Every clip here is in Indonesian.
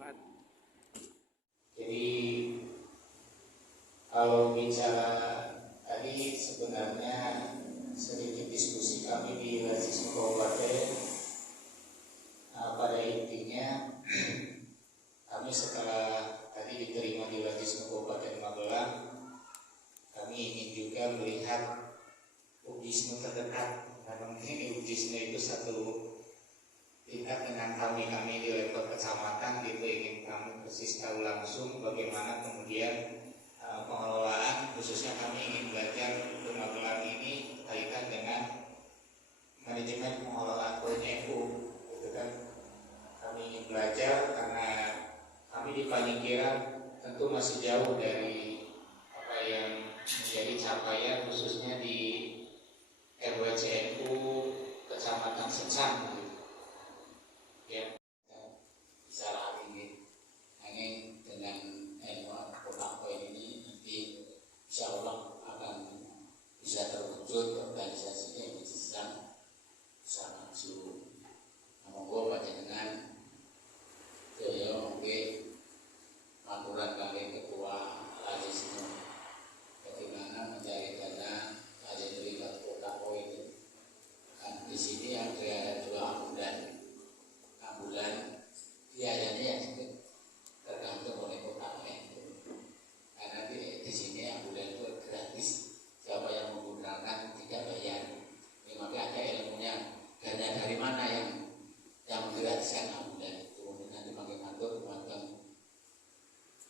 bermanfaat. Jadi kalau bicara tadi sebenarnya sedikit diskusi kami di Lazis Kabupaten, pada intinya kami setelah tadi diterima di Lazis Kabupaten Magelang, kami ingin juga melihat UGISME terdekat, karena mungkin UGISME itu satu tingkat dengan kami di level kecamatan gitu, ingin kami persis tahu langsung bagaimana kemudian pengelolaan, khususnya kami ingin belajar untuk Magelang ini kaitan dengan manajemen pengelolaan PNFU, gitu kan. Kami ingin belajar karena kami di Paningkiran tentu masih jauh dari apa yang menjadi capaian khususnya di RWCNU Kecamatan Sencang, gitu. Ya, bisa hari ini dengan kota poin ini nanti insya Allah akan bisa terwujud organisasinya yang sedang bisa maju. Monggo panjenengan saya mungkin aturan kali ketua Lazisme bagaimana mencari dana aja dari kota poin itu. Kan di sini ada 2 ambulan biayanya yang tergantung oleh kota itu. Karena di sini ambulan itu gratis, siapa yang menggunakan tidak bayar. Ini maka ada ilmunya, dana dari mana yang menggratiskan ambulan itu. Nanti pakai mantul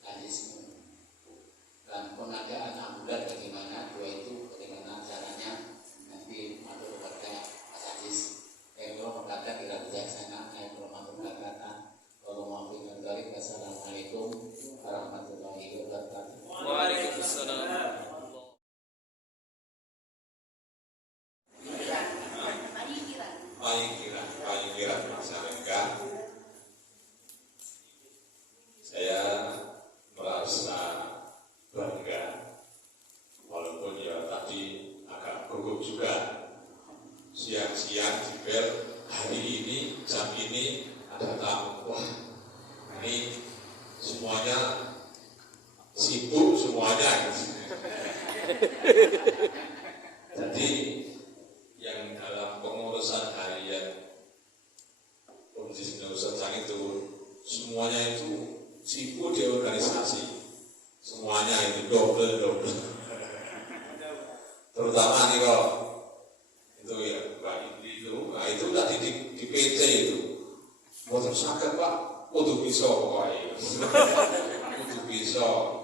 Lazisme. Dan pengadaan ambulan bagaimana, 2 itu bagaimana caranya, nanti mantul kepada Mas Aziz. Kalau berkata tidak bijaksana, Assalamualaikum warahmatullahi wabarakatuh. Waalaikumsalam. Paningkiran Masyarakat. Saya merasa bangga, walaupun ya tadi agak gugup juga. Siang-siang jibel hari ini jam ini ada tamu. Wah, ini semuanya sibuk semuanya. Jadi yang dalam pengurusan harian UGISME Sencang itu semuanya itu sibuk di organisasi, semuanya itu double. Terutama nih kok itu ya Mbak Indi itu, nah itu tadi di PT itu mau tersangka Pak, kudu bisa pokoknya. Kudu bisa.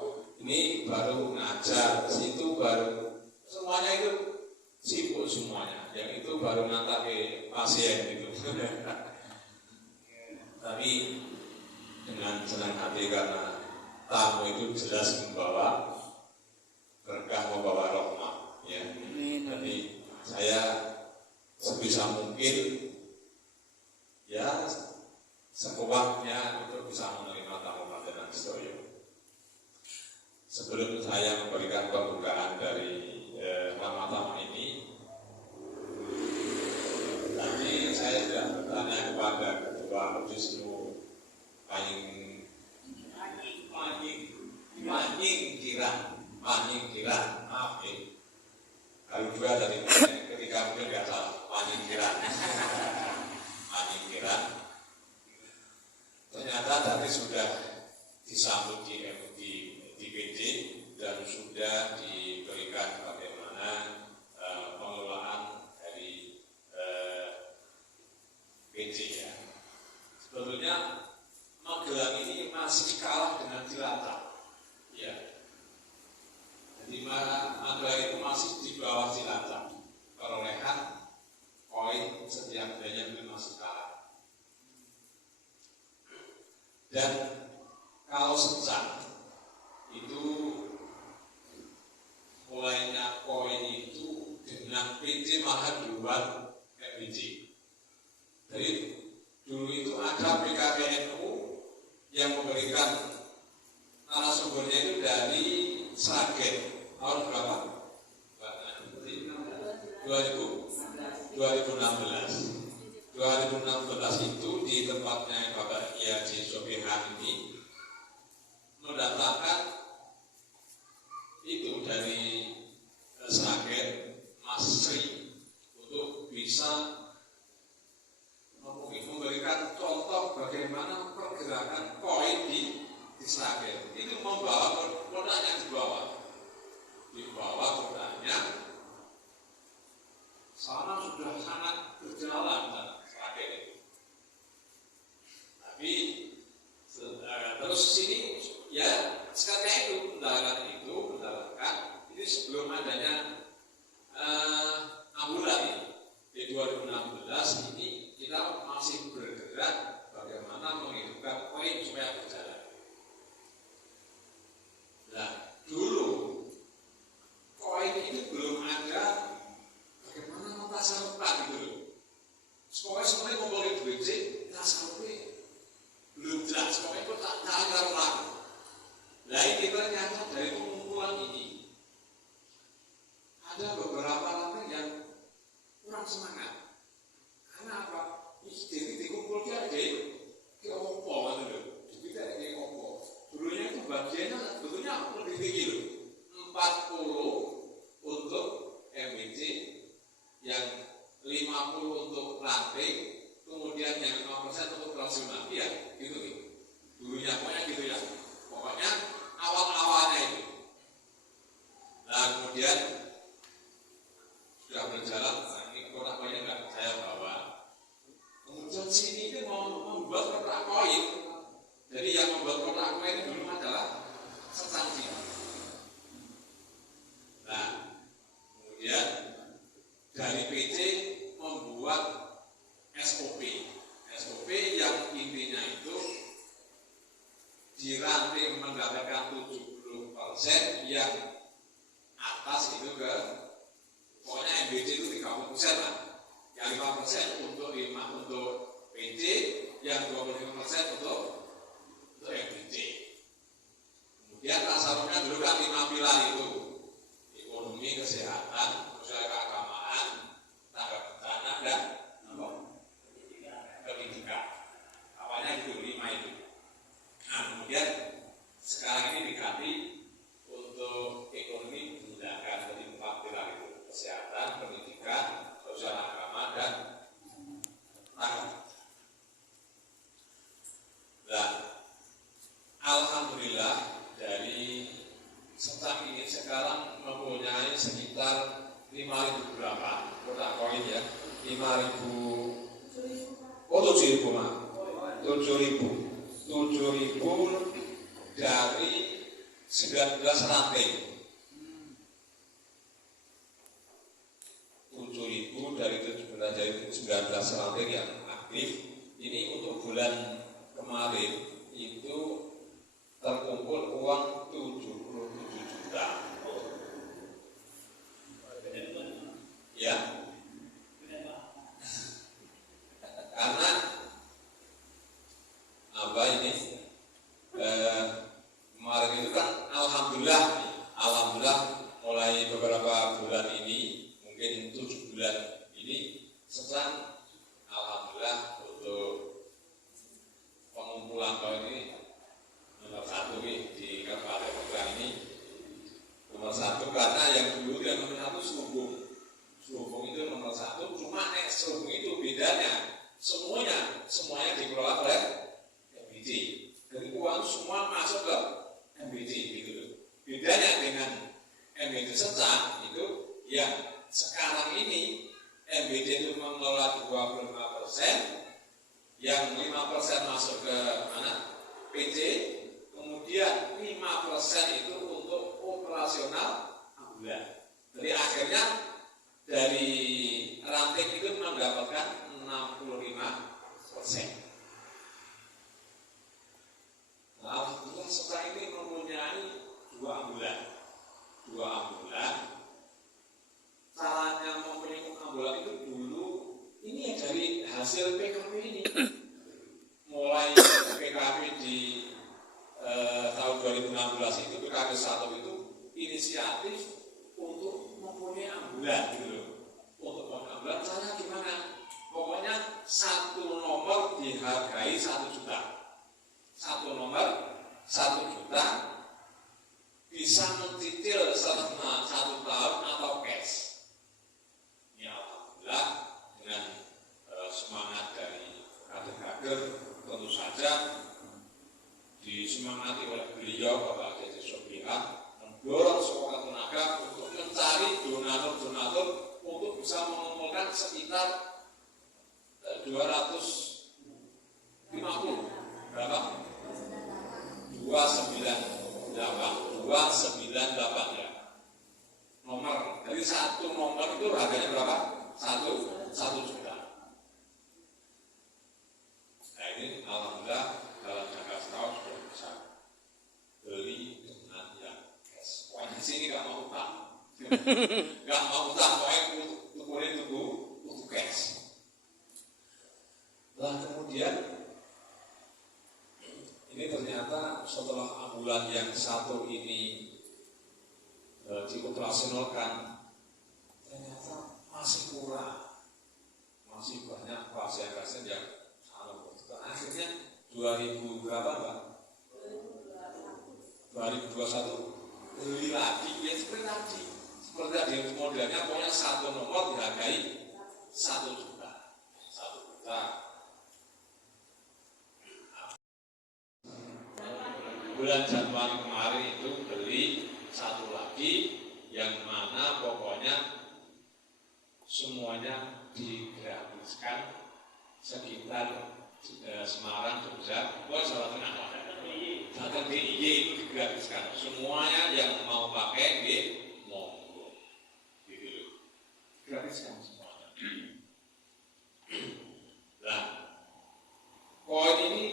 Ini baru ngajar, situ baru semuanya itu sibuk semuanya. Yang itu baru ngantar ke pasien itu. Tapi dengan senang hati karena tamu itu jelas membawa berkah, membawa rahmat. Ya. Jadi saya sebisa mungkin ya sekuatnya untuk bisa menerima tamu panjenengan sedaya. Sebelum saya memberikan pembukaan dari tamu ini, tadi saya sudah bertanya kepada Ketua UGISME Paningkiran, maaf ya, kalau juga dari ketika mungkin nggak salah Paningkiran. Ternyata tadi sudah disambut di PD dan sudah diberikan bagaimana pengelolaan dari PD ya. Sebetulnya Magelang ini masih kalah dengan Cilacap. Ya. Jadi Magelang itu masih di bawah Cilacap. Perolehan poin setiap bulannya itu masih kalah. Dan kalau Sencang itu mulainya poin itu dengan PC malah duluan PBJ. Jadi dulu itu ada PKPNU yang memberikan narasumbernya itu dari Sragen tahun berapa? 2016 itu di tempatnya Bapak ARJ SOBH ini mendaftarkan itu dari Sragen Mas Sri untuk bisa memberikan contoh bagaimana pergerakan koin di Sragen. Itu membawa kodanya di bawah kodanya sana sudah sangat berjalan Sragen itu. Tapi terus sini ya sekarang itu mendapatkan ini sebelum adanya ambulan di 2016 ini kita masih bergerak bagaimana menghidupkan koin supaya berjalan. Nah dulu koin itu belum ada bagaimana memtasarufkan gitu. Semuanya ngumpulin duit sih, tasarufnya belum jelas. Pokoknya itu tak tahu. Nah ini ternyata dari pengumpulan ini ada beberapa lantai yang kurang semangat. Karena apa? Jadi dikumpul dia di opo gitu loh. Kita di opo. Dulunya itu bagiannya sebetulnya lebih tinggi loh. 40 untuk MBC, yang 50 untuk ranting, kemudian yang 5% untuk operasional. Iya, gitu nih. Dulunya pokoknya gitu ya. Pokoknya awal-awalnya itu. Nah kemudian sudah berjalan, ini kotak koinnya nggak saya bawa. Kemudian sini itu mau membuat kotak koin. Jadi yang membuat kotak koin dulu adalah sesanci. Nah kemudian dari PC membuat SOP yang intinya itu diranting mendapatkan 70% yang atas itu ke pokoknya MBC itu 30% lah, yang 5% untuk PC, yang 25% untuk MBC. Kemudian tasarufnya dulu kan 5 pilar itu: ekonomi, kesehatan, sosial keagamaan, tangga bencana, dan pendidikan. Awalnya itu 5 itu. Nah kemudian sekarang ini diganti untuk ekonomi menggunakan dari 4 pilar itu: kesehatan, pendidikan, sosial agama, dan tangga. Nah, alhamdulillah dari Setang ini sekarang mempunyai sekitar 5.000 berapa kotak koin ya? 5.000. Oh 7.000 mah. 7.000 dari 19 ranting. 7.000 dari 19 ranting yang aktif. Ini untuk bulan kemarin itu terkumpul uang 77 juta. Ya. Karena apa ini? Kemarin itu kan alhamdulillah mulai beberapa bulan ini, mungkin 7 bulan ini sedang alhamdulillah untuk pengumpulan koin ini nomor 1 nih di Kabupaten Peglang ini nomor 1, karena yang dulu yang nomor 1 Selubung itu nomor 1, cuma Selubung itu bedanya semuanya dikelola oleh MBC. Jadi uang semua masuk ke MBC gitu loh. Bedanya dengan MBC Setang itu ya sekarang ini MBC itu mengelola 25%, yang 5% masuk ke mana? PC, kemudian 5% itu untuk operasional ambulan. Jadi akhirnya dari ranting itu mendapatkan 65%. Nah, alhamdulillah setelah ini mempunyai 2 ambulan. Caranya mempunyai ambulan itu dulu ini dari hasil PKP ini. Mulai PKP di tahun 2016 itu PKP 1 itu inisiatif untuk mempunyai ambulan gitu loh. Untuk mempunyai ambulan caranya gimana? Pokoknya 1 nomor dihargai 1 juta. disemangati oleh beliau Bapak Haji Sofian mendorong semua tenaga untuk mencari donatur-donatur untuk bisa mengumpulkan sekitar 250 berapa? 298 ya nomor. Jadi satu nomor itu harganya berapa? 1 juta. Nah ini alhamdulillah dalam jangka setahun sudah bisa beli dengan yang cash. Pokoknya sini nggak mau utang, nggak mau utang, pokoknya tunggu untuk cash. Lah kemudian ini ternyata setelah ambulan yang satu ini dioperasionalkan, ternyata masih kurang, masih banyak pasien-pasien yang membutuhkan. Akhirnya 2000 berapa Mbak? 2021 beli lagi, ya seperti tadi modelnya punya satu nomor dihargai 1 juta. Bulan Januari kemarin itu beli satu lagi yang mana pokoknya semuanya digratiskan sekitar Semarang, Jogja, Jawa Tengah. Bahkan DIY itu digratiskan. Semuanya yang mau pakai monggo. Gitu. Gratiskan semuanya. Nah, koin ini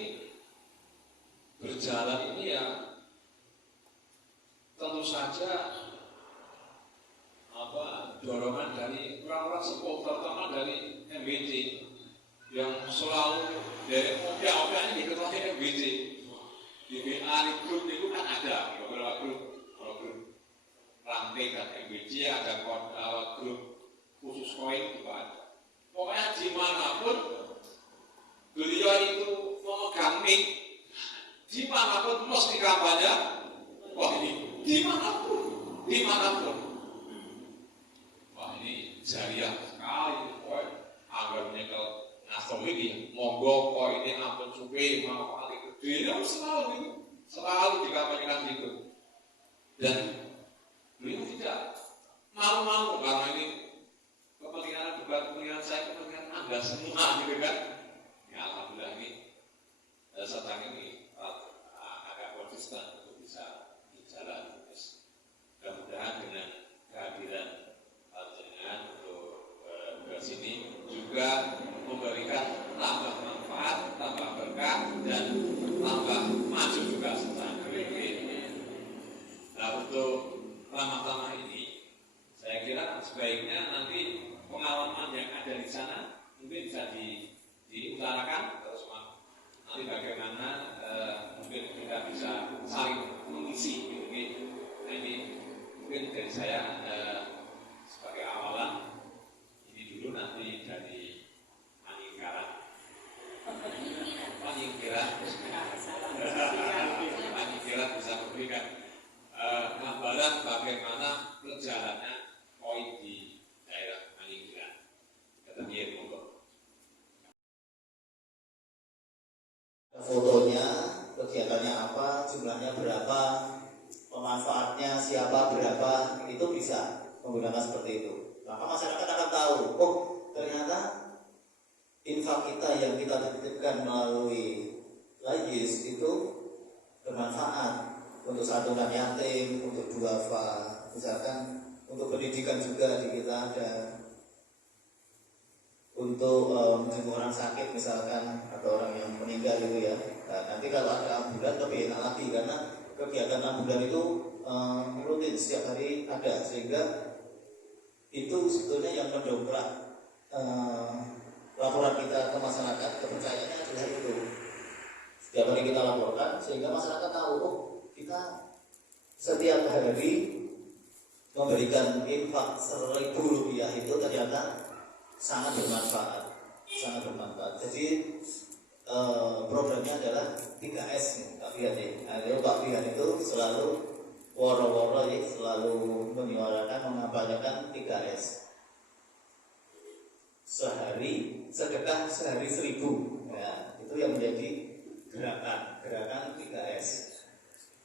berjalan ini ya tentu saja dorongan dari orang-orang sepuh, terutama dari MBC yang selalu dari opiah-opiahnya diketuai MBC. Di WA grup itu kan ada beberapa grup rantai dan MBC, ada grup khusus koin juga ada. Pokoknya dimanapun beliau itu memegang mic, dimanapun mesti kampanye. Wah ini dimanapun. Wah ini jariah sekali. Agar nyekel nasong ini, monggo kok ini ampun supi mau kali gede, selalu dikampanyekan gitu. Dan beliau tidak malu-malu karena ini kepentingan bukan kepentingan saya, kepentingan Anda semua gitu kan. Ya alhamdulillah ini sedang ini agak konsisten untuk bisa berjalan. Mudah-mudahan dengan kehadiran jenengan untuk ke sini juga memberikan tambah manfaat, tambah berkah dan tambah maju juga setelah Nah untuk ramah-ramah ini saya kira sebaiknya nanti pengalaman yang ada di sana mungkin bisa diutarakan terus nanti bagaimana mungkin kita bisa saling mengisi gitu. Nah ini mungkin dari saya sebagai awalan ini dulu, nanti dari Paningkiran bisa memberikan gambaran bagaimana perjalanannya koin di daerah Paningkiran. Demikian monggo. Fotonya, kegiatannya apa, jumlahnya berapa, pemanfaatnya siapa berapa, itu bisa menggunakan seperti itu. Maka masyarakat akan tahu, oh ternyata infak kita yang kita titipkan melalui Lajis itu bermanfaat untuk santunan yatim, untuk duafa, misalkan untuk pendidikan juga di kita ada, untuk menjenguk orang sakit misalkan atau orang yang meninggal gitu ya. Nah, nanti kalau ada ambulan lebih enak lagi karena kegiatan ambulan itu rutin setiap hari ada, sehingga itu sebetulnya yang mendongkrak laporan kita ke masyarakat, kepercayaannya adalah itu. Setiap hari kita laporkan sehingga masyarakat tahu, oh kita setiap hari memberikan infak 1.000 rupiah itu ternyata sangat bermanfaat. Jadi programnya adalah 3S nih, Pak Fian ya. Pak Fian itu selalu woro-woro ya, selalu menyuarakan, mengampanyekan 3S. Sehari sedekah sehari 1.000. Ya, itu yang menjadi gerakan 3S.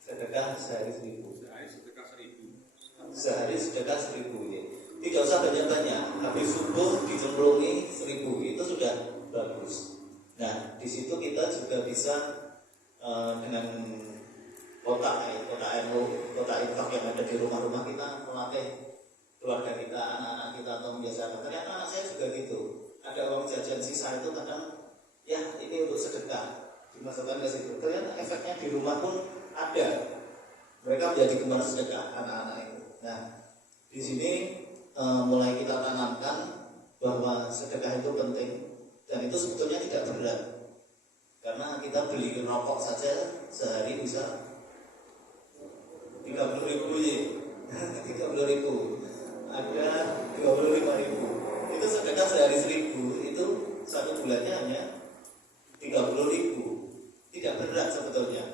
sedekah sehari 1.000. Sehari sedekah 1.000. Sehari sedekah 1.000 ya. Tidak usah banyak-banyak. Habis subuh dicemplungi 1.000 itu sudah bagus. Nah, di situ kita juga bisa dengan kotak NU, kotak infak yang ada di rumah-rumah kita melatih keluarga kita, anak-anak kita atau membiasakan. Ternyata anak saya juga gitu. Ada uang jajan sisa itu kadang ya ini untuk sedekah dimasukkan ke situ. Ternyata efeknya di rumah pun ada. Mereka menjadi gemar sedekah anak-anak itu. Nah, di sini mulai kita tanamkan bahwa sedekah itu penting dan itu sebetulnya tidak berat. Karena kita beli rokok saja sehari bisa 30.000 ya. 30.000. Ada 25.000. Itu sedekah sehari 1.000 itu satu bulannya hanya 30.000. Tidak berat sebetulnya.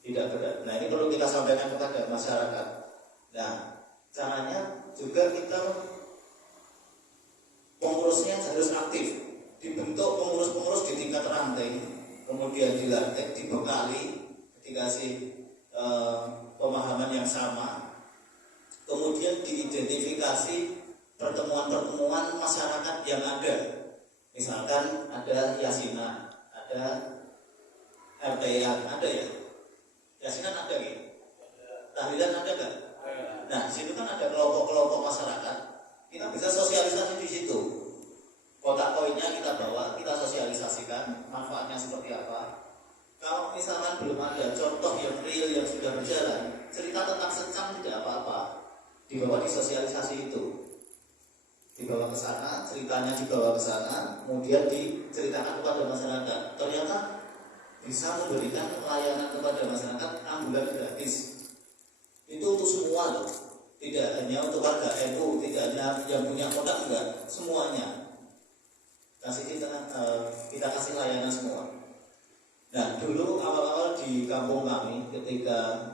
Tidak berat. Nah, ini perlu kita sampaikan kepada masyarakat. Nah, caranya juga kita pengurusnya harus aktif. Dibentuk pengurus-pengurus di tingkat ranting, kemudian dilantik, dibekali, dikasih pemahaman yang sama, kemudian diidentifikasi pertemuan-pertemuan masyarakat yang ada. Misalkan ada yasinan, ada RT-an, ada ya? Yasinan ada ya? Tahlilan ada kan? Nah, di situ kan ada kelompok-kelompok masyarakat. Kita bisa sosialisasi di situ. Kotak koinnya kita bawa, kita sosialisasikan manfaatnya seperti apa. Kalau misalkan belum ada contoh yang real yang sudah berjalan, cerita tentang secam tidak apa-apa. Dibawa di sosialisasi itu. Dibawa ke sana, ceritanya dibawa ke sana, kemudian diceritakan kepada masyarakat. Ternyata bisa memberikan layanan kepada masyarakat ambulan gratis. Itu untuk semua loh. Tidak hanya untuk warga NU, tidak hanya yang punya kotak, enggak, semuanya. Kita kasih layanan semua. Nah, dulu awal-awal di kampung kami ketika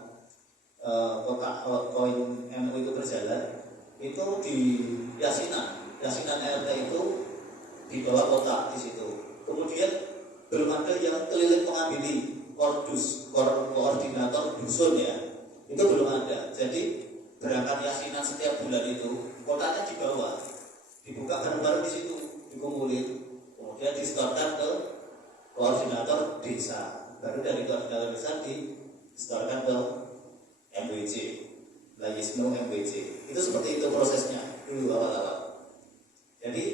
kotak koin NU itu berjalan, itu di yasinan RT itu dibawa kotak di situ. Kemudian belum ada yang keliling mengambil koordinator dusun ya, itu belum ada. Jadi berangkat yasinan setiap bulan itu kotaknya dibawa, dibuka bareng-bareng di situ, dikumpulin, kemudian disetorkan ke koordinator desa. Baru dari koordinator desa disetorkan ke MWC, Layisnu MWC. Itu seperti itu prosesnya dulu awal-awal. Jadi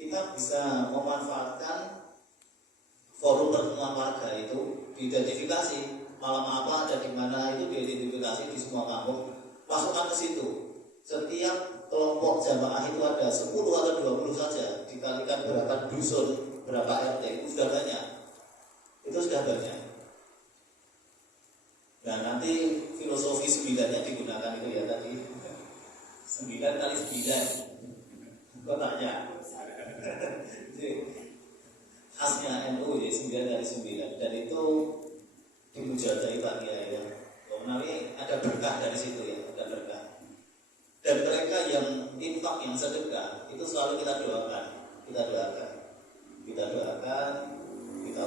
kita bisa memanfaatkan forum pertemuan warga itu, diidentifikasi malam apa ada di mana, itu diidentifikasi di semua kampung, masukkan ke situ. Setiap kelompok jamaah itu ada 10 atau 20 saja, dikalikan berapa dusun, berapa RT, itu sudah banyak. Itu sudah banyak. Nah, nanti filosofi 9-nya digunakan itu ya tadi. 9 kali 9 kotaknya. Khasnya NU ya 9 kali 9. Dan itu dimujadai pagi ya. Menawi ada berkah dari situ ya, ada berkah. Dan mereka yang infak, yang sedekah, itu selalu kita doakan. Kita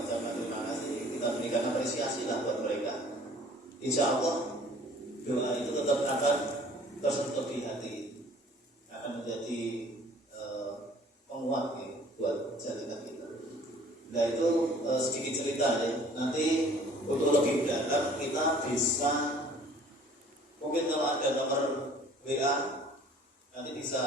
ucapkan terima kasih, kita berikan apresiasi lah buat mereka. Insya Allah doa itu tetap akan tersentuh di hati, akan menjadi penguat ya, buat jalinan kita. Nah itu sedikit cerita ya. Nanti untuk lebih dalam kita bisa, mungkin kalau ada nomor WA nanti bisa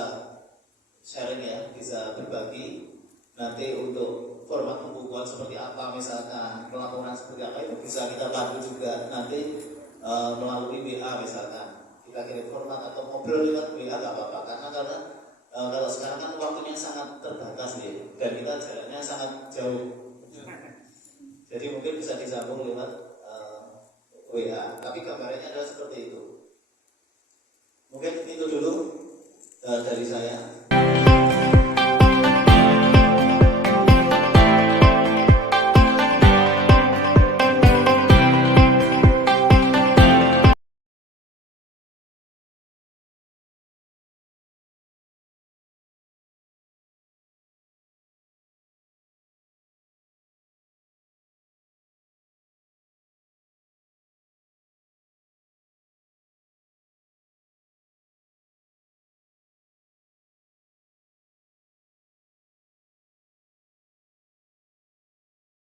sharing ya, bisa berbagi. Nanti untuk format pembukuan seperti apa, misalkan pelaporan seperti apa, itu bisa kita bantu juga nanti melalui WA misalkan. Kita kirim format atau ngobrol lewat WA nggak apa-apa, karena kalau sekarang kan waktunya sangat terbatas nih, dan kita jalannya sangat jauh. Jadi mungkin bisa disambung lewat WA, tapi gambarnya adalah seperti itu. Mungkin itu dulu dari saya.